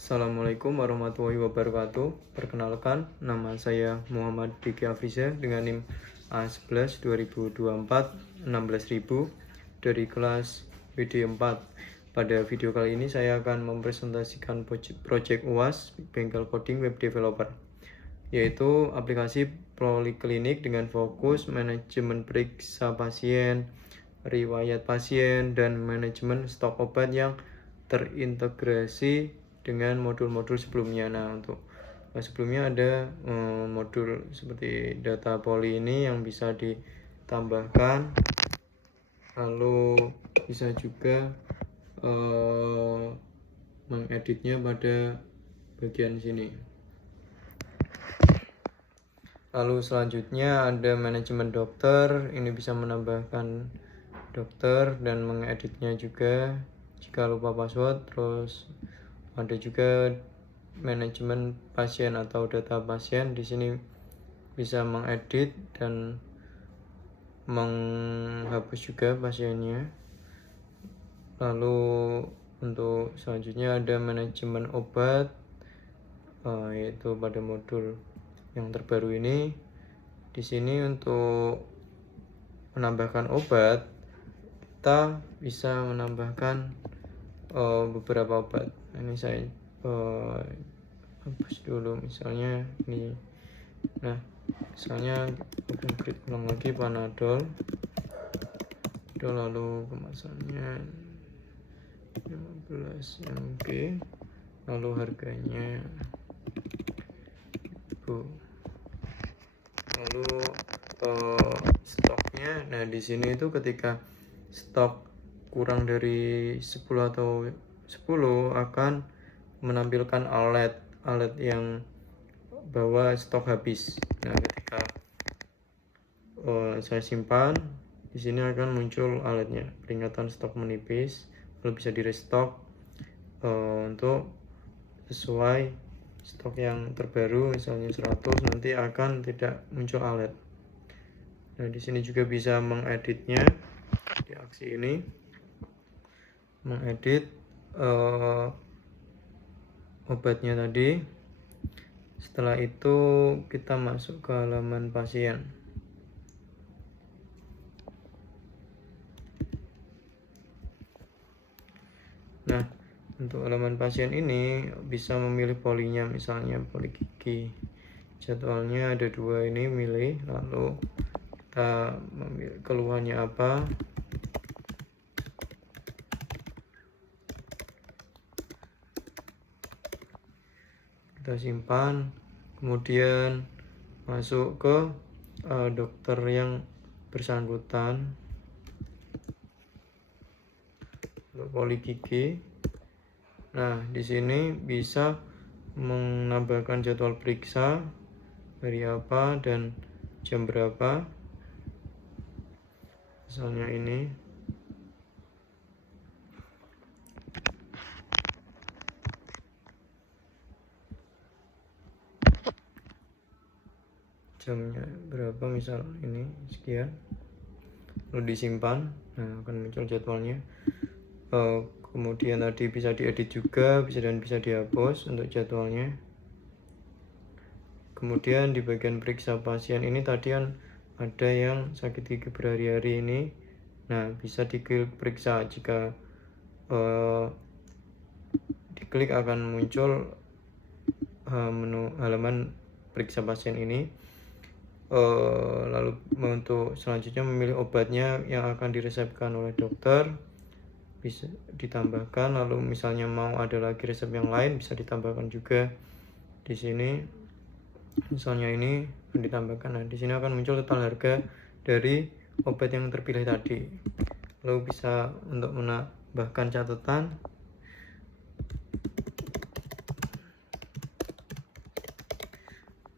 Assalamualaikum warahmatullahi wabarakatuh. Perkenalkan, nama saya Muhammad Diki Afrizah dengan NIM A11 2024 16000 dari kelas WD4. Pada video kali ini saya akan mempresentasikan project UAS Bengkel Coding Web Developer, yaitu aplikasi poliklinik dengan fokus manajemen periksa pasien, riwayat pasien, dan manajemen stok obat yang terintegrasi dengan modul-modul sebelumnya. Nah, untuk sebelumnya ada modul seperti data poli ini yang bisa ditambahkan, lalu bisa juga mengeditnya pada bagian sini. Lalu selanjutnya ada manajemen dokter, ini bisa menambahkan dokter dan mengeditnya juga jika lupa password. Terus ada juga manajemen pasien atau data pasien, di sini bisa mengedit dan menghapus juga pasiennya. Lalu untuk selanjutnya ada manajemen obat, yaitu pada modul yang terbaru ini. Di sini untuk menambahkan obat, kita bisa menambahkan beberapa obat. Ini saya hapus dulu, misalnya ini. Nah, misalnya ulang lagi Panadol, lalu kemasannya 15 mg, lalu harganya lalu stoknya. Nah, di sini itu ketika stok kurang dari 10 atau 10 akan menampilkan alert yang bahwa stok habis. Nah, ketika saya simpan, di sini akan muncul alertnya, peringatan stok menipis, lalu bisa di restock untuk sesuai stok yang terbaru, misalnya 100, nanti akan tidak muncul alert. Nah, di sini juga bisa mengeditnya di aksi ini, mengedit obatnya tadi. Setelah itu kita masuk ke halaman pasien. Nah, untuk halaman pasien ini bisa memilih polinya, misalnya poli gigi. Jadwalnya ada 2 ini, milih, lalu kita memilih keluhannya apa. Kita simpan, kemudian masuk ke dokter yang bersangkutan. Untuk poli gigi, nah di sini bisa menambahkan jadwal periksa hari apa dan jam berapa, misalnya ini. Jamnya berapa, misal ini sekian, lalu disimpan. Nah, akan muncul jadwalnya. Kemudian tadi bisa diedit juga, bisa dihapus untuk jadwalnya. Kemudian di bagian periksa pasien ini tadi kan ada yang sakit gigi berhari-hari ini. Nah, bisa diklik periksa. Jika diklik akan muncul menu halaman periksa pasien ini. Lalu untuk selanjutnya memilih obatnya yang akan diresepkan oleh dokter, bisa ditambahkan. Lalu misalnya mau ada lagi resep yang lain, bisa ditambahkan juga di sini. Misalnya ini ditambahkan. Nah, di sini akan muncul total harga dari obat yang terpilih tadi. Lalu bisa untuk menambahkan catatan.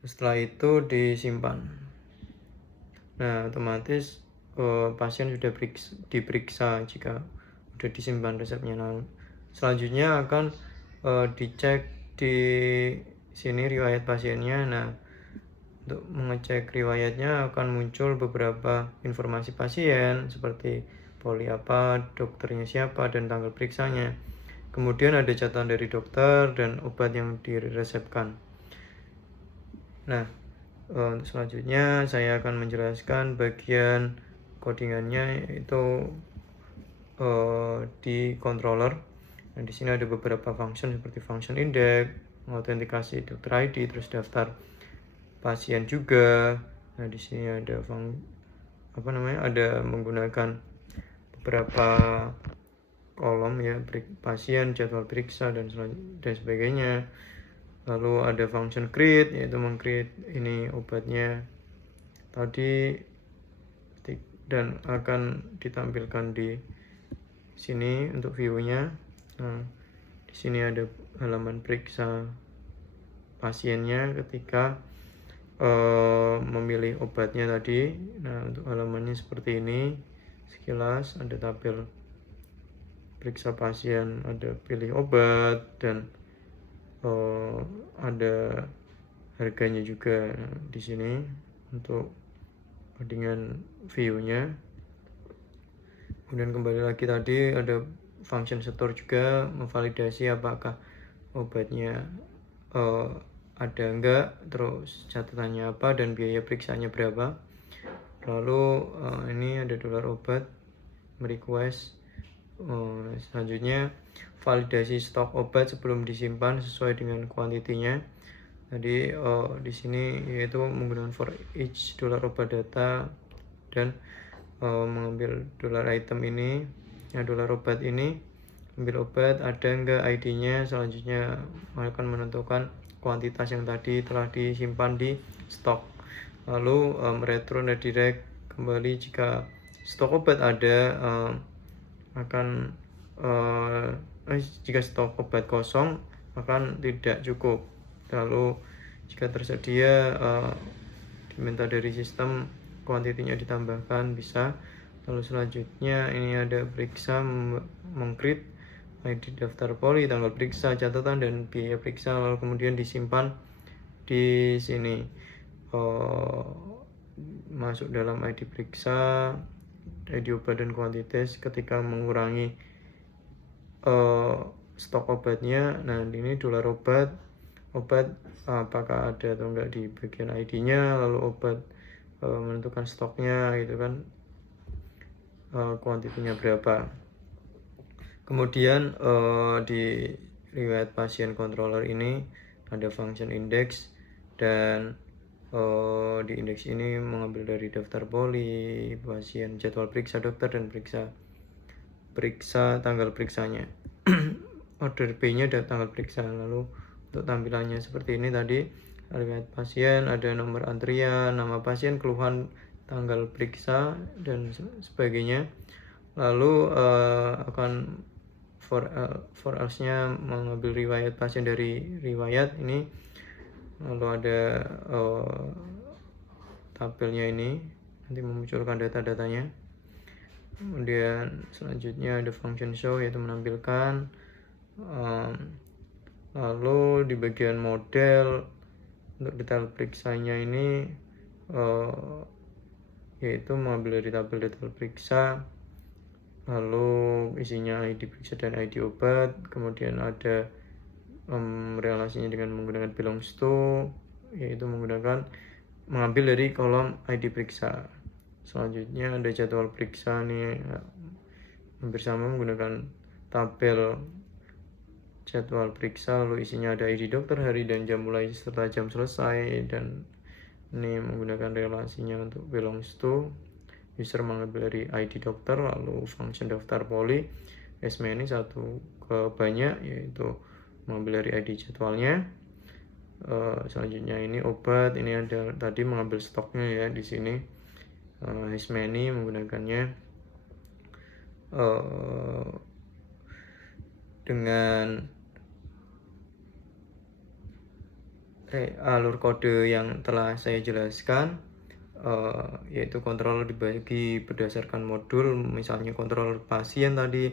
Setelah itu disimpan. Nah, otomatis pasien sudah diperiksa jika sudah disimpan resepnya. Nah, selanjutnya akan dicek di sini riwayat pasiennya. Nah, untuk mengecek riwayatnya akan muncul beberapa informasi pasien seperti poli apa, dokternya siapa, dan tanggal periksanya. Kemudian ada catatan dari dokter dan obat yang diresepkan. Nah, untuk selanjutnya saya akan menjelaskan bagian codingannya, yaitu di controller. Nah, di sini ada beberapa function seperti function index, autentikasi dokter ID, terus daftar pasien juga. Nah, di sini ada ada menggunakan beberapa kolom ya, pasien, jadwal periksa dan sebagainya. Lalu ada function create, yaitu meng-create ini obatnya tadi dan akan ditampilkan di sini untuk view-nya. Nah, di sini ada halaman periksa pasiennya ketika memilih obatnya tadi. Nah, untuk halamannya seperti ini. Sekilas ada tabel periksa pasien, ada pilih obat, dan ada harganya juga di sini untuk dengan view-nya. Kemudian kembali lagi tadi ada function store juga, memvalidasi apakah obatnya ada enggak, terus catatannya apa, dan biaya periksanya berapa. Lalu ini ada dolar obat, request. Selanjutnya validasi stok obat sebelum disimpan sesuai dengan kuantitinya. Jadi di sini yaitu menggunakan for each dolar obat data dan mengambil dolar item ini, ya dolar obat ini, ambil obat ada enggak ID-nya. Selanjutnya akan menentukan kuantitas yang tadi telah disimpan di stok. Lalu return redirect kembali jika stok obat ada, jika stok obat kosong akan tidak cukup. Lalu jika tersedia diminta dari sistem kuantitinya ditambahkan, bisa. Lalu selanjutnya ini ada periksa, meng-create ID daftar poli, tanggal periksa, catatan, dan biaya periksa. Lalu kemudian disimpan di sini, masuk dalam ID periksa, ID obat dan kuantitas ketika mengurangi stok obatnya. Nah, ini dolar obat apakah ada atau enggak di bagian ID-nya, lalu obat menentukan stoknya gitu kan, kuantitinya berapa. Kemudian di riwayat pasien controller ini ada function index, dan di indeks ini mengambil dari daftar poli, pasien, jadwal periksa dokter, dan periksa tanggal periksanya. Order B-nya ada tanggal periksa. Lalu untuk tampilannya seperti ini tadi, riwayat pasien, ada nomor antrian, nama pasien, keluhan, tanggal periksa, dan sebagainya. Lalu akan for else-nya mengambil riwayat pasien dari riwayat ini. Lalu ada tabelnya ini, nanti memunculkan data-datanya. Kemudian selanjutnya ada function show, yaitu menampilkan. Lalu di bagian model untuk detail periksanya ini, yaitu mengambil dari tabel detail periksa, lalu isinya ID periksa dan ID obat. Kemudian ada relasinya dengan menggunakan belongs to, yaitu mengambil dari kolom ID periksa. Selanjutnya ada jadwal periksa nih, hampir sama, menggunakan tabel jadwal periksa, lalu isinya ada ID dokter, hari dan jam mulai serta jam selesai, dan ini menggunakan relasinya untuk belongs to. User mengambil dari ID dokter, lalu function daftar poli, as many, satu ke banyak, yaitu mengambil dari ID jadwalnya. Selanjutnya ini obat, ini ada tadi mengambil stoknya ya di sini, as many, menggunakannya dengan alur kode yang telah saya jelaskan, yaitu controller dibagi berdasarkan modul. Misalnya controller pasien tadi,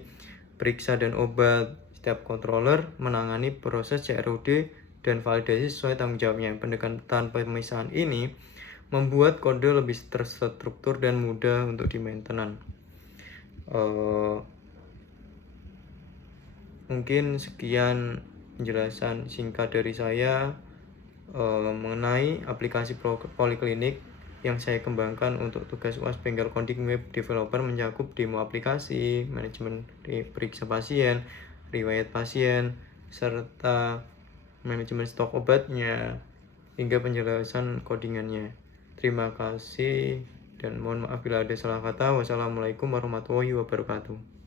periksa dan obat. Setiap controller menangani proses CROD dan validasi sesuai tanggung jawabnya. Pendekatan pemisahan ini membuat kode lebih terstruktur dan mudah untuk di maintenance. Mungkin sekian penjelasan singkat dari saya mengenai aplikasi Poliklinik yang saya kembangkan untuk tugas UAS Bengkel Coding Web Developer, mencakup demo aplikasi, manajemen periksa pasien, riwayat pasien, serta manajemen stok obatnya, hingga penjelasan codingannya. Terima kasih dan mohon maaf bila ada salah kata. Wassalamualaikum warahmatullahi wabarakatuh.